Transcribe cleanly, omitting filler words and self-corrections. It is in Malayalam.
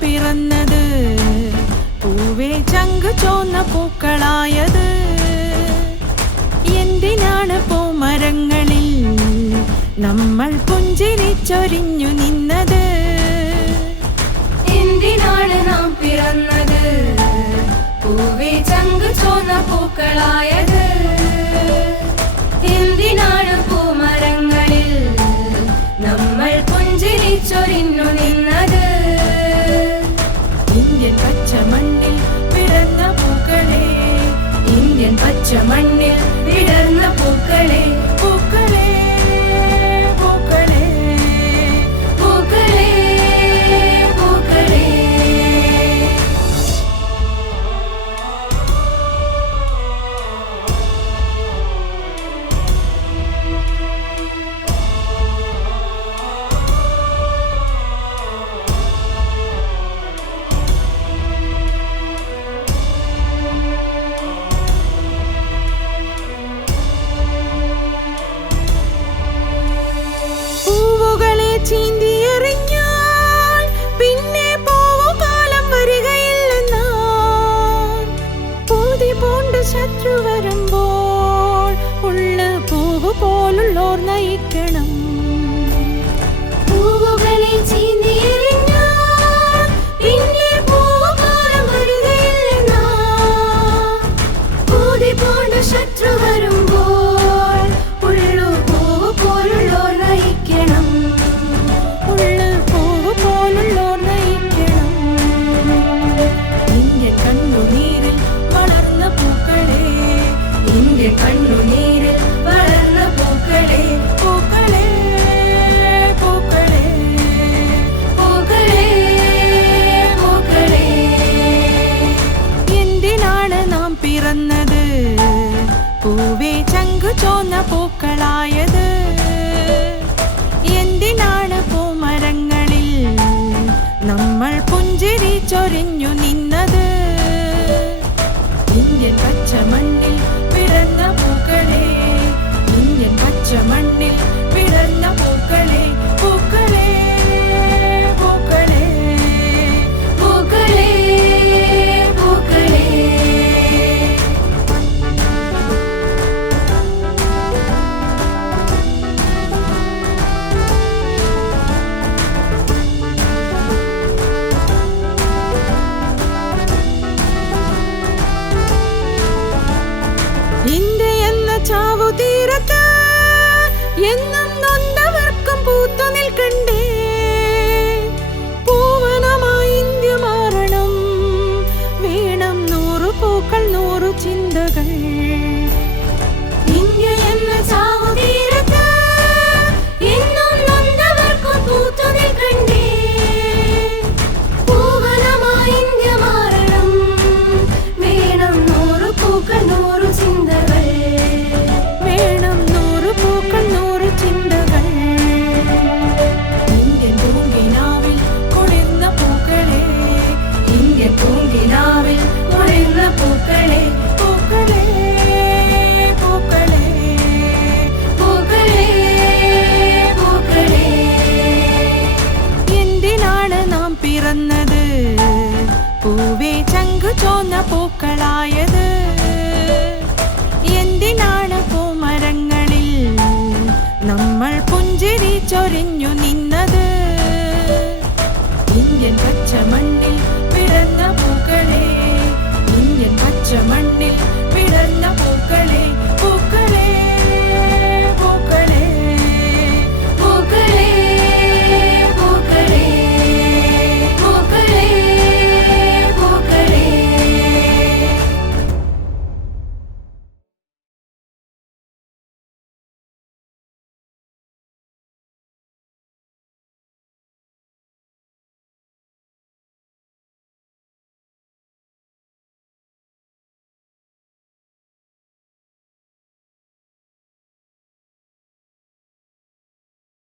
പിറന്നത് പൂവേ ചങ്ക് ചോന്ന പൂക്കളായത് എന്തിനാണ് പൂമരങ്ങളിൽ നമ്മൾ പുഞ്ചിരിച്ചൊരിഞ്ഞു നിന്നത് എന്തിനാണ് നാം പിറന്നത് പൂവേ ചങ്ക് ചോന്ന പൂക്കളായത് എന്തിനാണ് പൂമരങ്ങളിൽ നമ്മൾ പുഞ്ചിരിച്ചൊരിഞ്ഞു നിന്നത് ഇന്ത്യൻ പച്ചമണ്ണിൽ പിറന്ന പൂക്കളെ ഇന്ത്യൻ പച്ചമണ്ണിൽ വിടർന്ന പൂക്കളെ പൂക്കളെ പൂക്കളെ പൂക്കളെ പൂക്കളെ പൂവുകളെ ചീന്തിയെറിഞ്ഞാൽ പിന്നെ പൂവുകാലം വരികയില്ലെന്നാ പൂതി പൂണ്ട് ശത്രു വരുമ്പോൾ ഉള്ള പൂവ് പോലുള്ളോർ നയിക്കണം പൂവുകളെ ചീന്തിയെറിഞ്ഞാൽ പിന്നെ പൂവുകാലം വരികയില്ലെന്നാ പൂതി പൂണ്ട ശത്രു വരുമ്പോൾ ഉള്ളു പൂവ് പോലുള്ളോർ നയിക്കണം ഉള്ള പൂവ് പോലുള്ളോർ നയിക്കണം ഇന്ത്യ കണ്ണുനീരിൽ വളർന്ന പൂക്കളെ ഇന്ത്യ കണ്ണുനീരിൽ വളർന്ന പൂക്കളെ പൂക്കളെ പൂക്കളെ പൂക്കളെ പൂക്കളെ എന്തിനാണ് നാം പിറന്നത് പൂവേ ചങ്കു ചോന്ന പൂക്കളായത് എന്തിനാണ് പൂമരങ്ങളിൽ നമ്മൾ പുഞ്ചിരിച്ചൊരിഞ്ഞു നിന്നത് ഇന്ത്യൻ പച്ചമണ്ണിൽ പിറന്ന പൂക്കളെ ഇന്ത്യൻ പച്ചമണ്ണിൽ പിറന്ന പൂക്കളെ പൂക്കളെ പൂക്കളെ പൂക്കളെ പൂക്കളെ ഇന്ത്യ എന്ന ചാവുതീരത്ത് എന്നും നൊന്തവർക്കും പൂത്തു നിൽക്കണ്ടേ പൂവനമായി ഇന്ത്യ മാറണം വേണം 100 പൂക്കൾ 100 ചിന്തകൾ ഇന്ത്യ എന്ന ചാവുതീരത്ത് എന്നും നൊന്തവർക്കും പൂത്തു നിൽക്കണ്ടേ പൂവനമായി ഇന്ത്യ മാറണം വേണം 100 പൂക്കൾ 100 ചിന്തകൾ വേണം 100 പൂക്കൾ 100 ചിന്തകൾ ഇന്ത്യൻ പൂങ്കിനാവിൽ കുളിർന്ന പൂക്കളെ ഇന്ത്യൻ പൂങ്കിനാവിൽ കുളിർന്ന പൂക്കളെ പൂക്കളെ പൂക്കളെ പൂക്കളെ പൂക്കളെ എന്തിനാണ് നാം പിറന്നത് പൂവേ ചങ്കു ചോന്ന പൂക്കളായത് എന്തിനാണ് പൂമരങ്ങളിൽ നമ്മൾ പുഞ്ചിരിച്ചൊരിഞ്ഞു നിന്നത്